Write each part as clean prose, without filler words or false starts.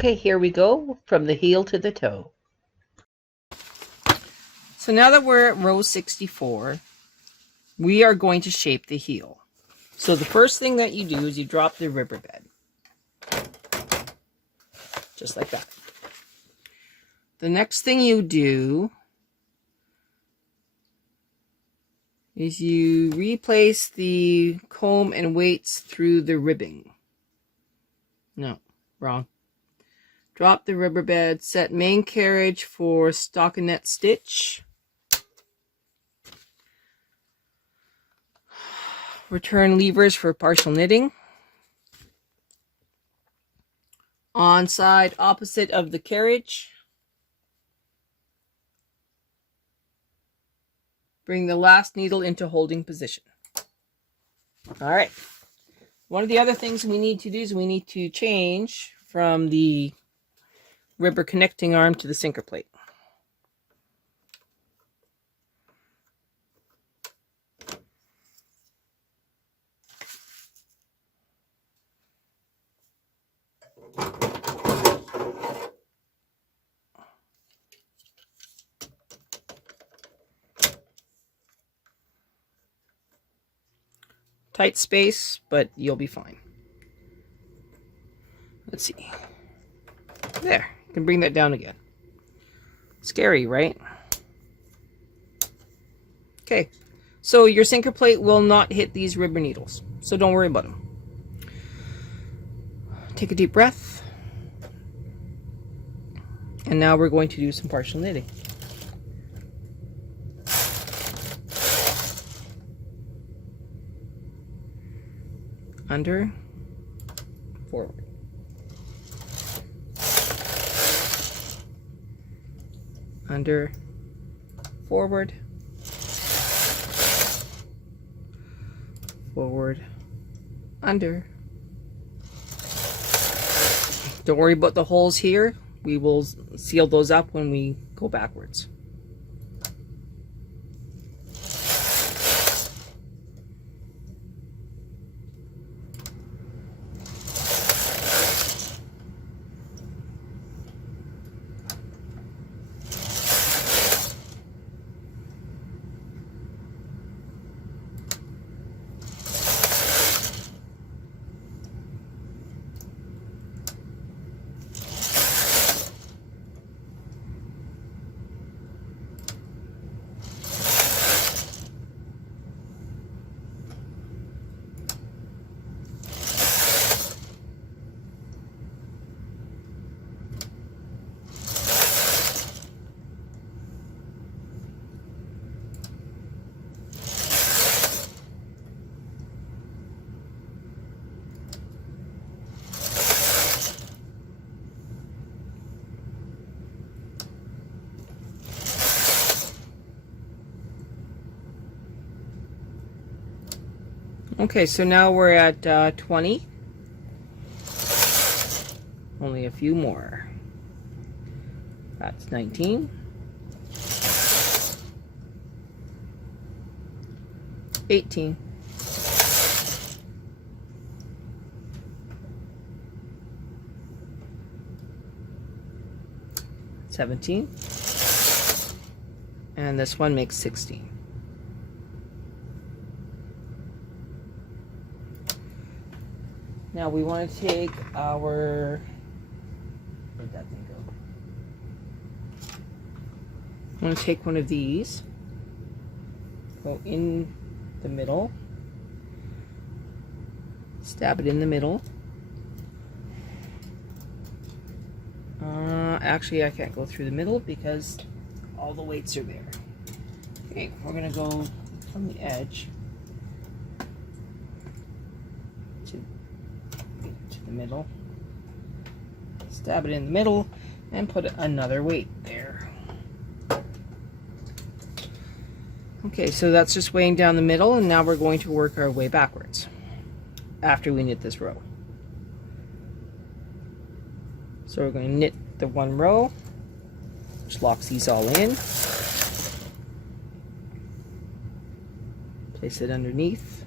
Okay, here we go, from the heel to the toe. So now that we're at row 64, we are going to shape the heel. So the first thing that you do is you drop the ribber bed. Just like that. The next thing you do is you replace the comb and weights through the ribbing. No, wrong. Drop the rubber bed, set main carriage for stockinette stitch. Return levers for partial knitting. On side opposite of the carriage. Bring the last needle into holding position. All right. One of the other things we need to do is we need to change from the ribber connecting arm to the sinker plate. Tight space, but you'll be fine. Let's see. There, you can bring that down again. Scary, right? Okay, so your sinker plate will not hit these ribber needles, so don't worry about them. Take a deep breath. And now we're going to do some partial knitting. Under, forward. Under, forward, forward, under. Don't worry about the holes here. We will seal those up when we go backwards. Okay, so now we're at 20. Only a few more. That's 19. 18. 17. And this one makes 16. Now we want to take our, where'd that thing go? I want to take one of these, go in the middle, stab it in the middle. Actually, I can't go through the middle because all the weights are there. Okay, we're going to go from the edge to the middle, stab it in the middle, and put another weight there. Okay, so that's just weighing down the middle, and now we're going to work our way backwards after we knit this row. So we're going to knit the one row, which locks these all in. Place it underneath.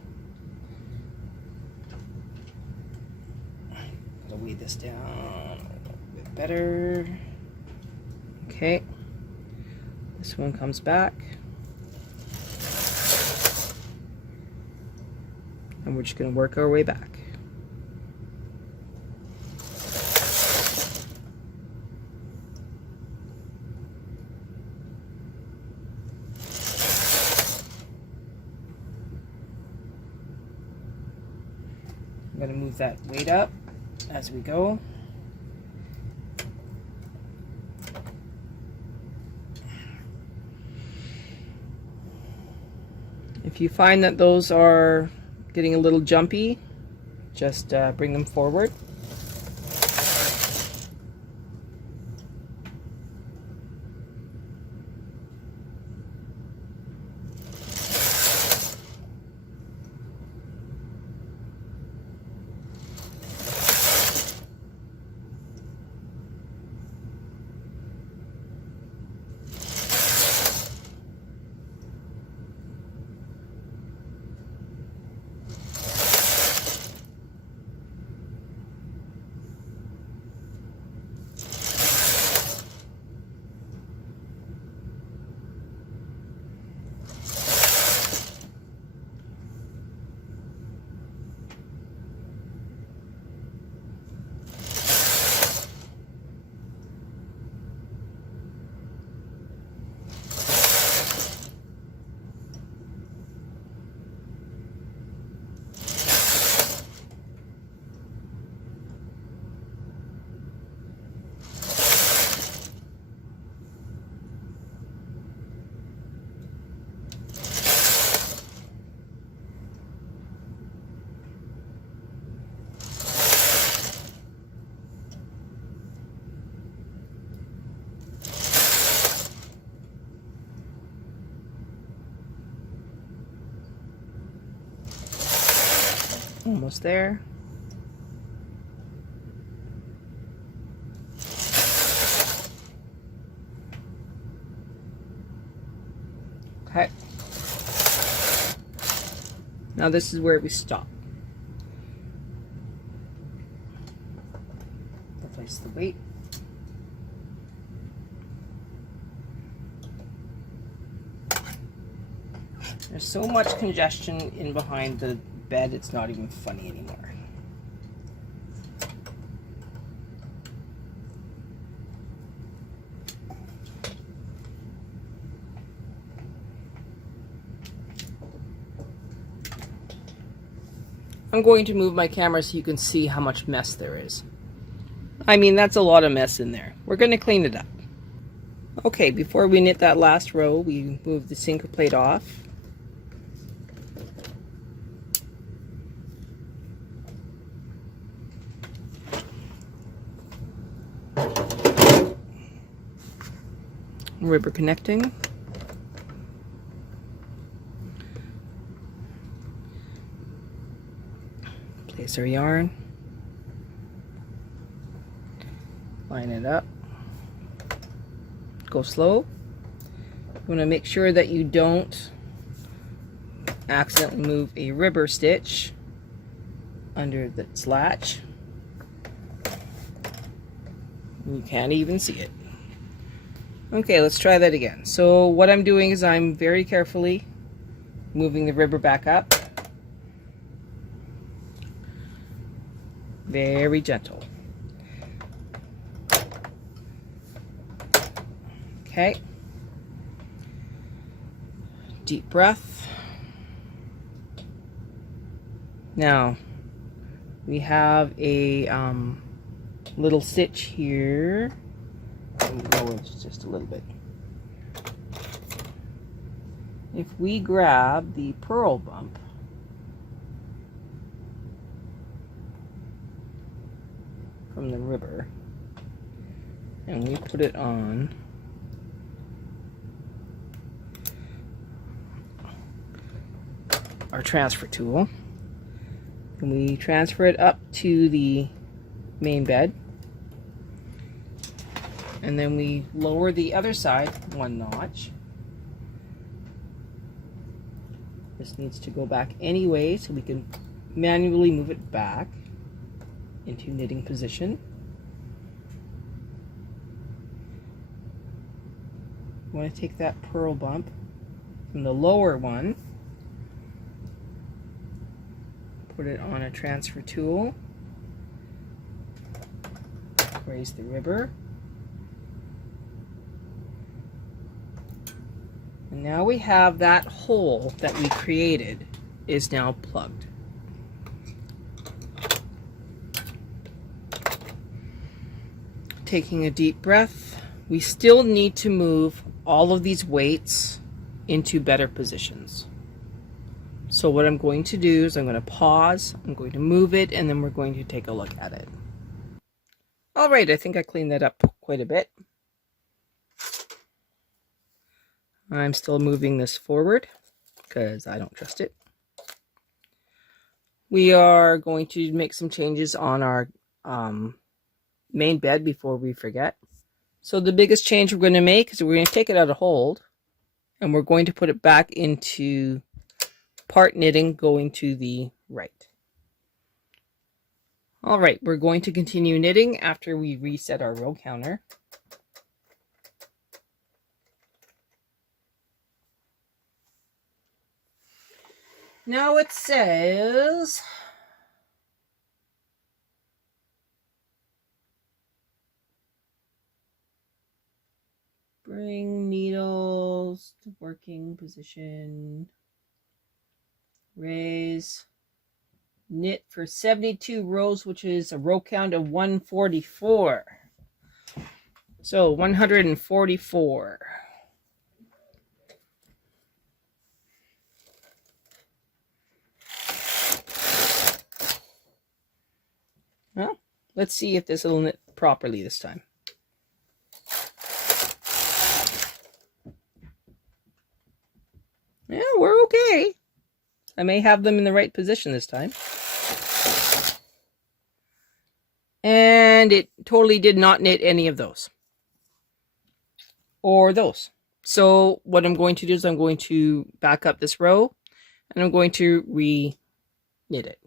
I'll weigh this down a little bit better. Okay. This one comes back. And we're just going to work our way back. I'm going to move that weight up as we go. If you find that those are getting a little jumpy, just bring them forward. Almost there. Okay. Now this is where we stop. Replace the weight. There's so much congestion in behind the bed, it's not even funny anymore. I'm going to move my camera so you can see how much mess there is. I mean, that's a lot of mess in there. We're going to clean it up. Okay, before we knit that last row, we move the sinker plate off. Ribber connecting. Place our yarn. Line it up. Go slow. You want to make sure that you don't accidentally move a ribber stitch under the latch. You can't even see it. Okay, let's try that again. So what I'm doing is I'm very carefully moving the ribber back up. Very gentle. Okay. Deep breath. Now, we have a little stitch here. Lower just a little bit. If we grab the purl bump from the ribber and we put it on our transfer tool, and we transfer it up to the main bed, and then we lower the other side one notch. This needs to go back anyway, so we can manually move it back into knitting position. You want to take that purl bump from the lower one, put it on a transfer tool, raise the ribber, and now we have that hole that we created is now plugged. Taking a deep breath, we still need to move all of these weights into better positions. So what I'm going to do is I'm going to pause, I'm going to move it, and then we're going to take a look at it. All right, I think I cleaned that up quite a bit. I'm still moving this forward because I don't trust it. We are going to make some changes on our main bed before we forget. So the biggest change we're going to make is we're going to take it out of hold and we're going to put it back into part knitting going to the right. All right, we're going to continue knitting after we reset our row counter. Now it says bring needles to working position, raise, knit for 72 rows, which is a row count of 144. So 144. Well, let's see if this will knit properly this time. Yeah, we're okay. I may have them in the right position this time. And it totally did not knit any of those. Or those. So what I'm going to do is I'm going to back up this row and I'm going to re-knit it.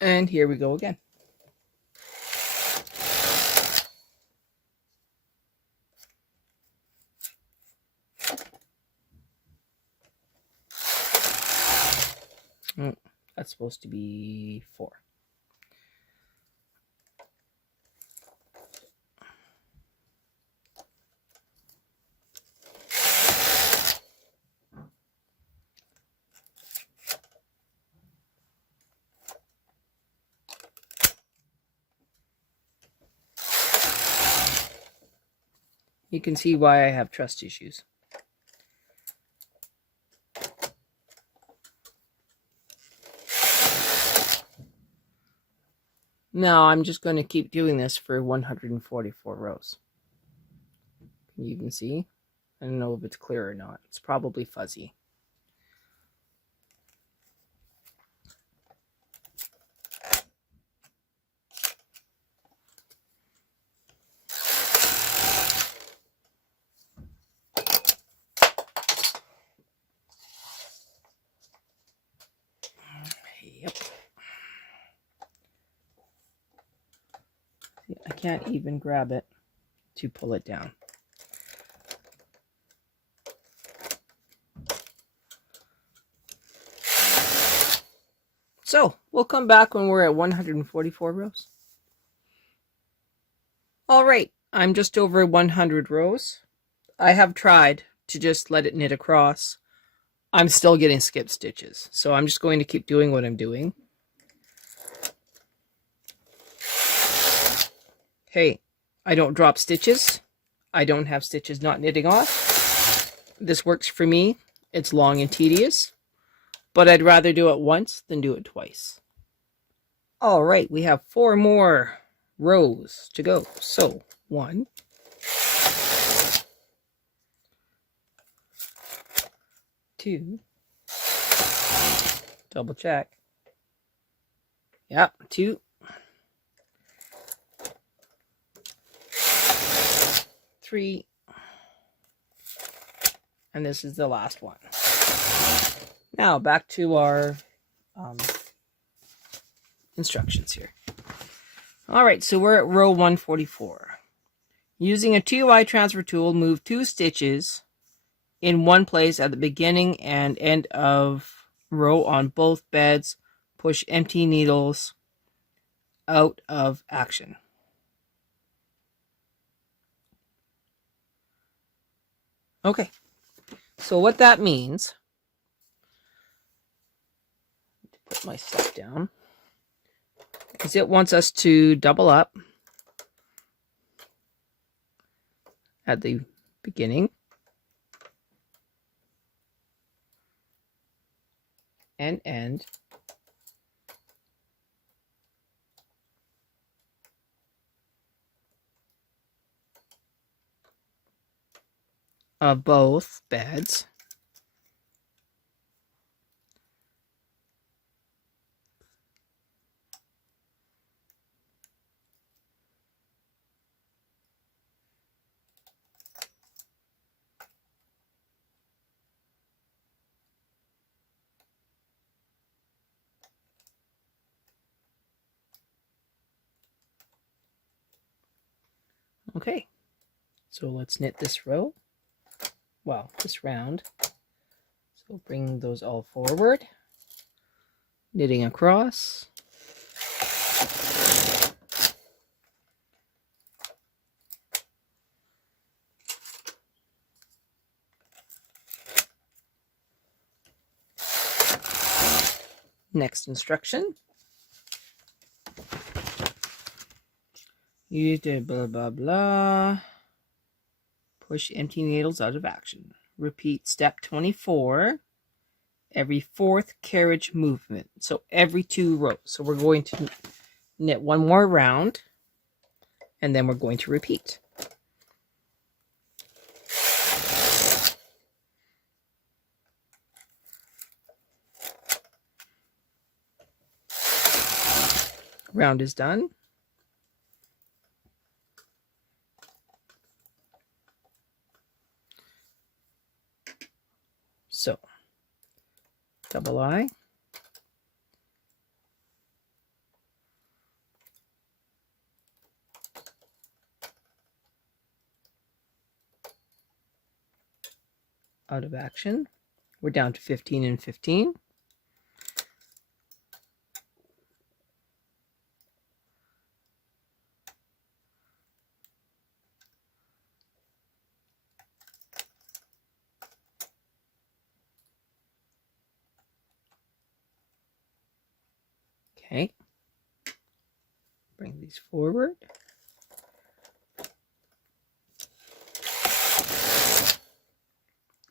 And here we go again. Oh, that's supposed to be 4. You can see why I have trust issues. Now I'm just going to keep doing this for 144 rows. Can you even see? I don't know if it's clear or not. It's probably fuzzy. Yep. See, I can't even grab it to pull it down. So we'll come back when we're at 144 rows. All right, I'm just over 100 rows. I have tried to just let it knit across. I'm still getting skip stitches, so I'm just going to keep doing what I'm doing. Hey, I don't drop stitches. I don't have stitches not knitting off. This works for me. It's long and tedious, but I'd rather do it once than do it twice. All right, we have 4 more rows to go. So 1, 2, double check. Yep, 2, 3, and this is the last one. Now back to our instructions here. All right, so we're at row 144. Using a 2Y transfer tool, move 2 stitches in one place at the beginning and end of row on both beds. Push empty needles out of action. Okay, so what that means, put my stuff down, is it wants us to double up at the beginning and end of both beds. Okay, so let's knit this row. Well, this round. So bring those all forward, knitting across. Next instruction. You did blah blah blah. Push empty needles out of action. Repeat step 24 every fourth carriage movement. So every 2 rows. So we're going to knit one more round and then we're going to repeat. Round is done. So, double I, out of action. We're down to 15 and 15. Okay, bring these forward.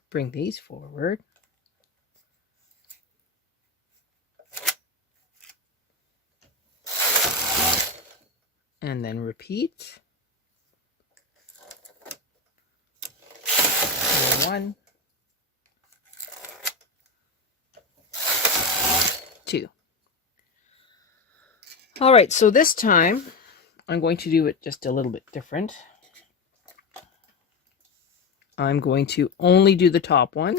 Bring these forward. And then repeat. 1, 2. All right, so this time I'm going to do it just a little bit different. I'm going to only do the top one.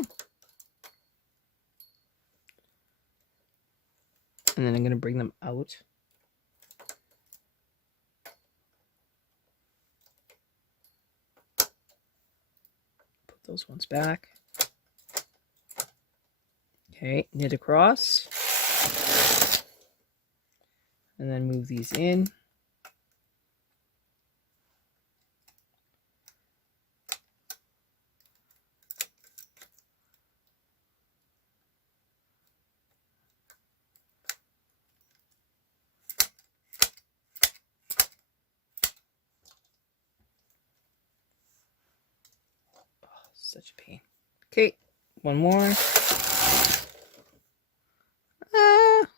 And then I'm going to bring them out. Put those ones back. Okay, knit across. And then move these in. Oh, such a pain. Okay, one more.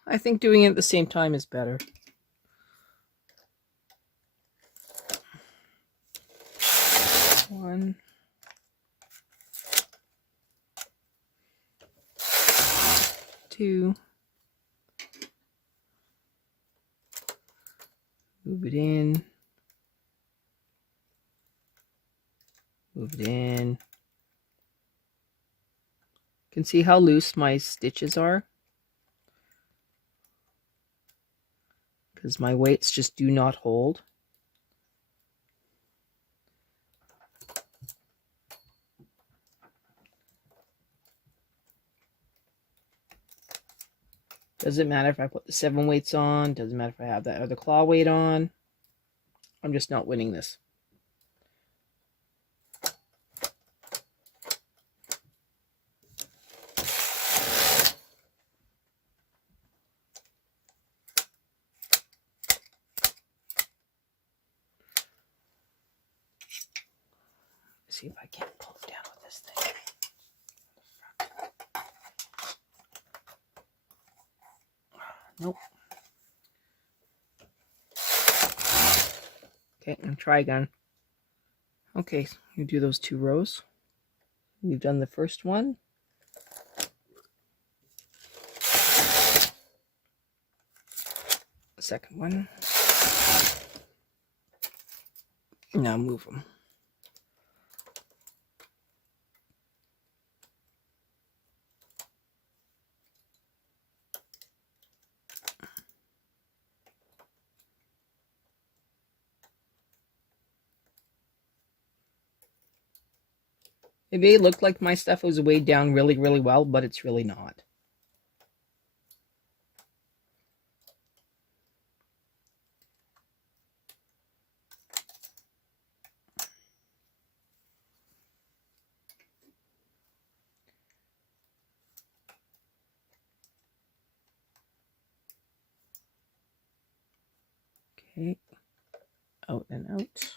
I think doing it at the same time is better. One. Two. Move it in. Move it in. You can see how loose my stitches are, because my weights just do not hold. Doesn't matter if I put the 7 weights on. Doesn't matter if I have that other claw weight on. I'm just not winning this. Let's see if I can't pull it down with this thing. Nope. Okay, I'm gonna try again. Okay, you do those 2 rows. We've done the first one. The second one. Now move them. It may look like my stuff was weighed down really, really well, but it's really not. Okay, out and out.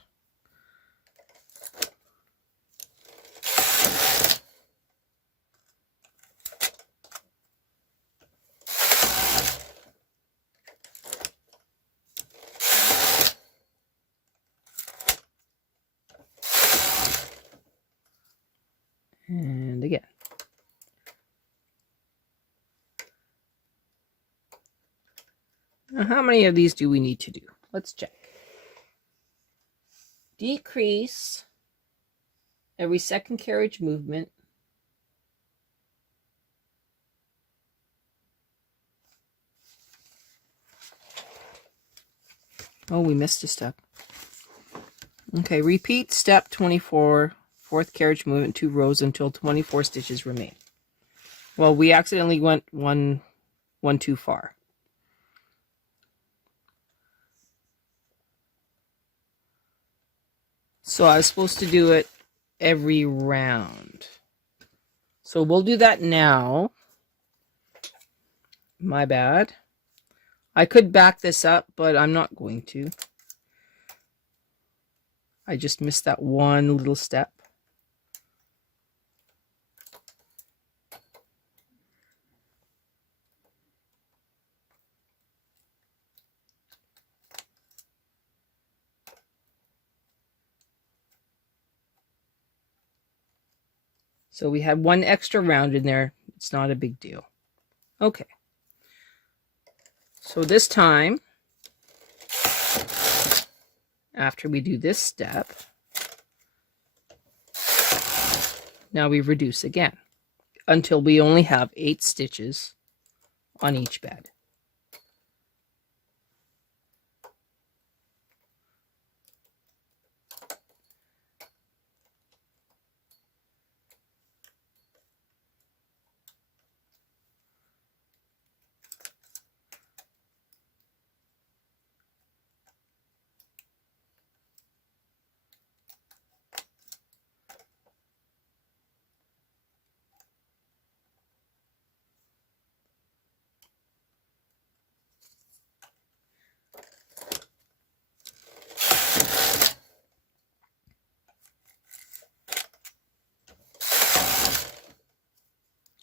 And again. Now, how many of these do we need to do? Let's check. Decrease every second carriage movement. Oh, we missed a step. Okay, repeat step 24, 4th carriage movement, 2 rows until 24 stitches remain. Well, we accidentally went one too far. So I was supposed to do it every round. So we'll do that now. My bad. I could back this up, but I'm not going to. I just missed that one little step. So we had 1 extra round in there. It's not a big deal. Okay. So this time, after we do this step, now we reduce again until we only have 8 stitches on each bed.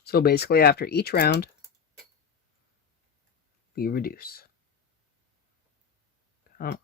So basically, after each round, we reduce. Come on.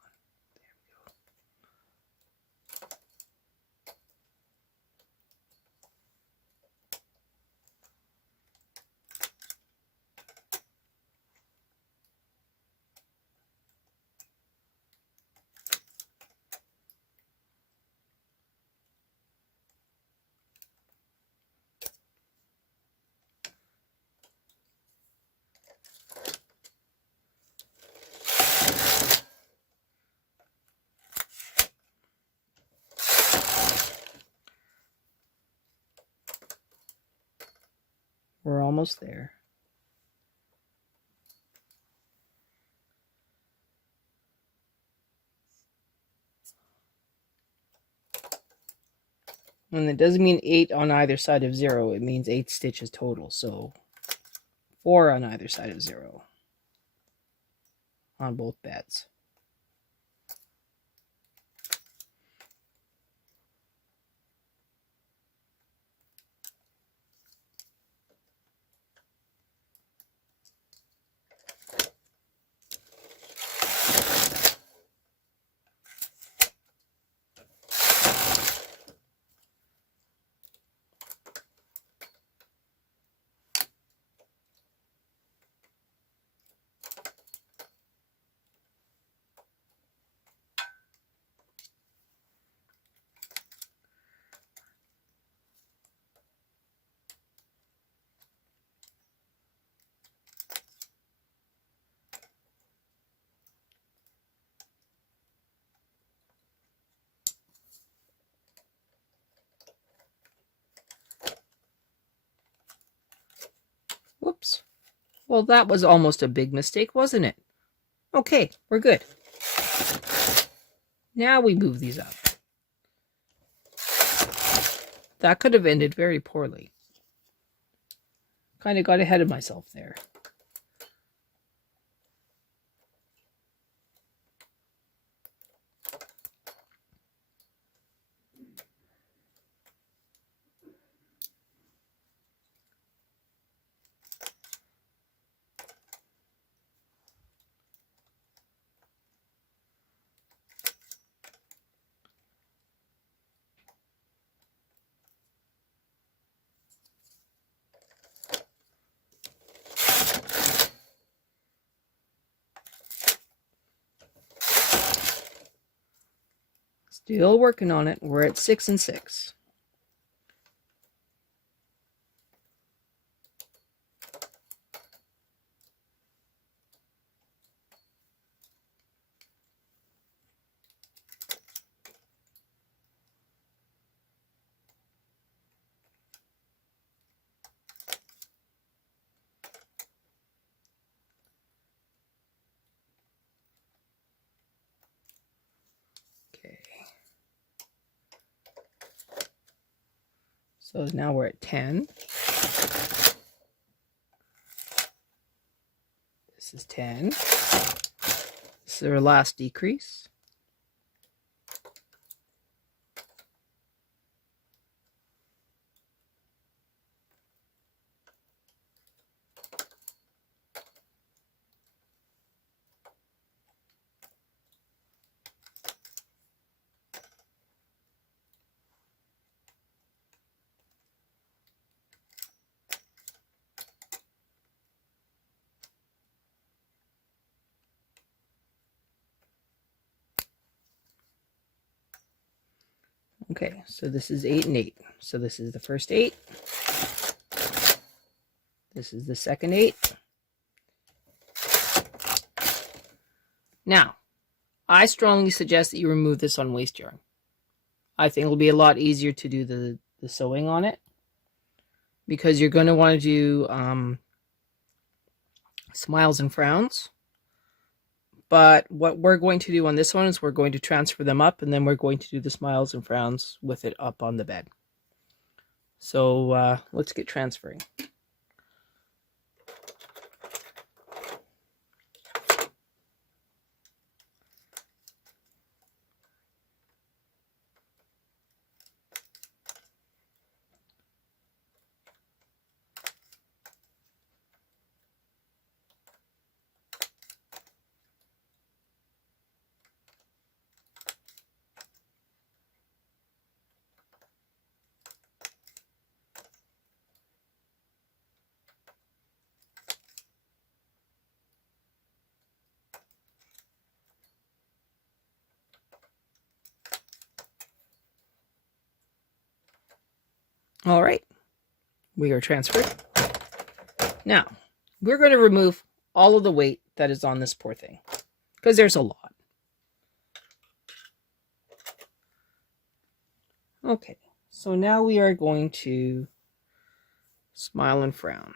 We're almost there. And it doesn't mean 8 on either side of 0. It means 8 stitches total. So 4 on either side of 0 on both beds. Whoops. Well, that was almost a big mistake, wasn't it? Okay, we're good. Now we move these up. That could have ended very poorly. Kind of got ahead of myself there. Still working on it. We're at 6 and 6. Okay. So now we're at 10. This is 10. This is our last decrease. Okay, so this is 8 and 8. So this is the first 8. This is the second 8. Now, I strongly suggest that you remove this on waste yarn. I think it'll be a lot easier to do the sewing on it, because you're going to want to do smiles and frowns. But what we're going to do on this one is we're going to transfer them up, and then we're going to do the smiles and frowns with it up on the bed. So let's get transferring. All right, we are transferred. Now, we're going to remove all of the weight that is on this poor thing, because there's a lot. Okay, so now we are going to smile and frown.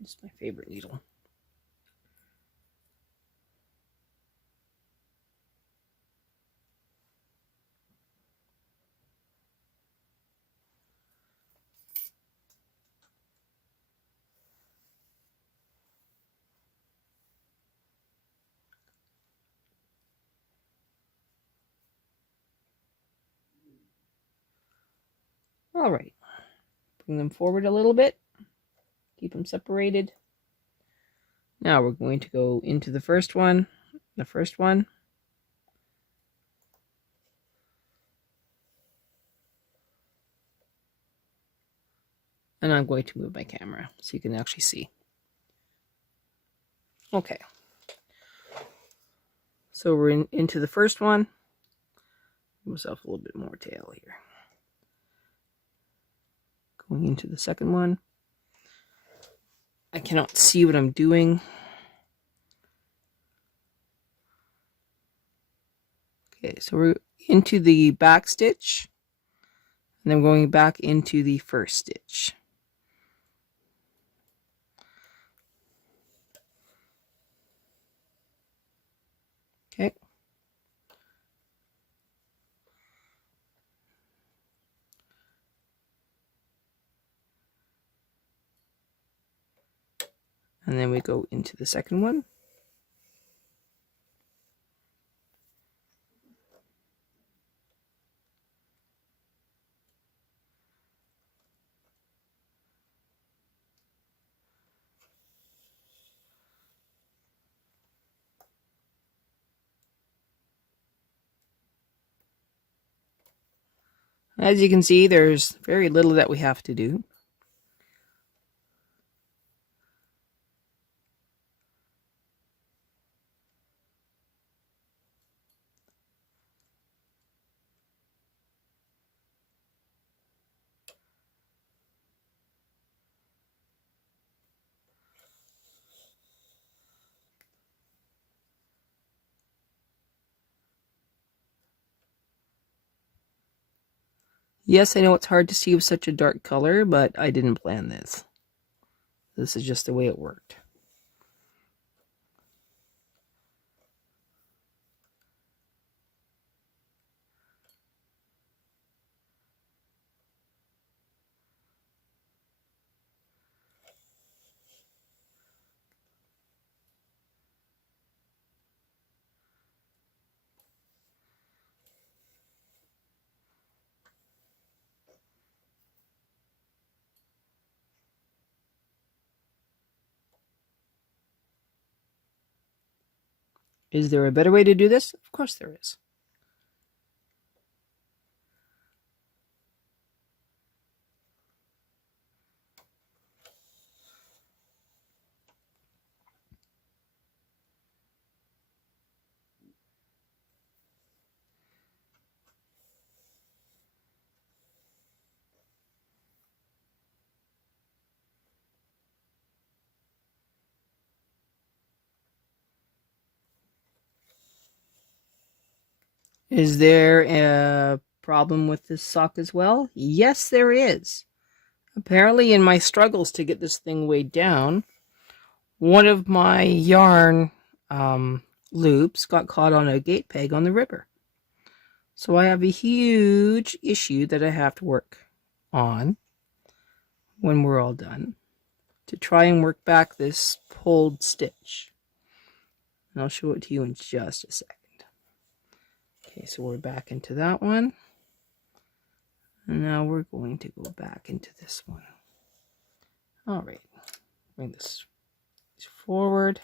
It's my favorite needle. All right, bring them forward a little bit, keep them separated. Now we're going to go into the first one, and I'm going to move my camera so you can actually see. Okay, so we're into the first one. Give myself a little bit more tail here. Going into the second one. I cannot see what I'm doing. Okay, so we're into the back stitch, and then going back into the first stitch. Okay. And then we go into the second one. As you can see, there's very little that we have to do. Yes, I know it's hard to see with such a dark color, but I didn't plan this. This is just the way it worked. Is there a better way to do this? Of course there is. Is there a problem with this sock as well? Yes, there is. Apparently, in my struggles to get this thing weighed down, one of my yarn loops got caught on a gate peg on the ribber. So I have a huge issue that I have to work on when we're all done to try and work back this pulled stitch. And I'll show it to you in just a second. Okay, so we're back into that one. And now we're going to go back into this one. All right, bring this forward.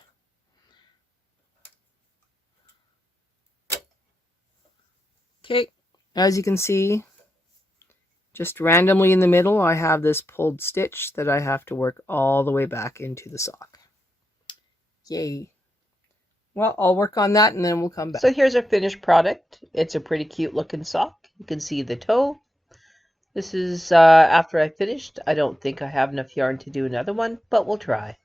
Okay, as you can see, just randomly in the middle, I have this pulled stitch that I have to work all the way back into the sock. Yay. Well, I'll work on that and then we'll come back. So here's our finished product. It's a pretty cute looking sock. You can see the toe. This is after I finished. I don't think I have enough yarn to do another one, but we'll try.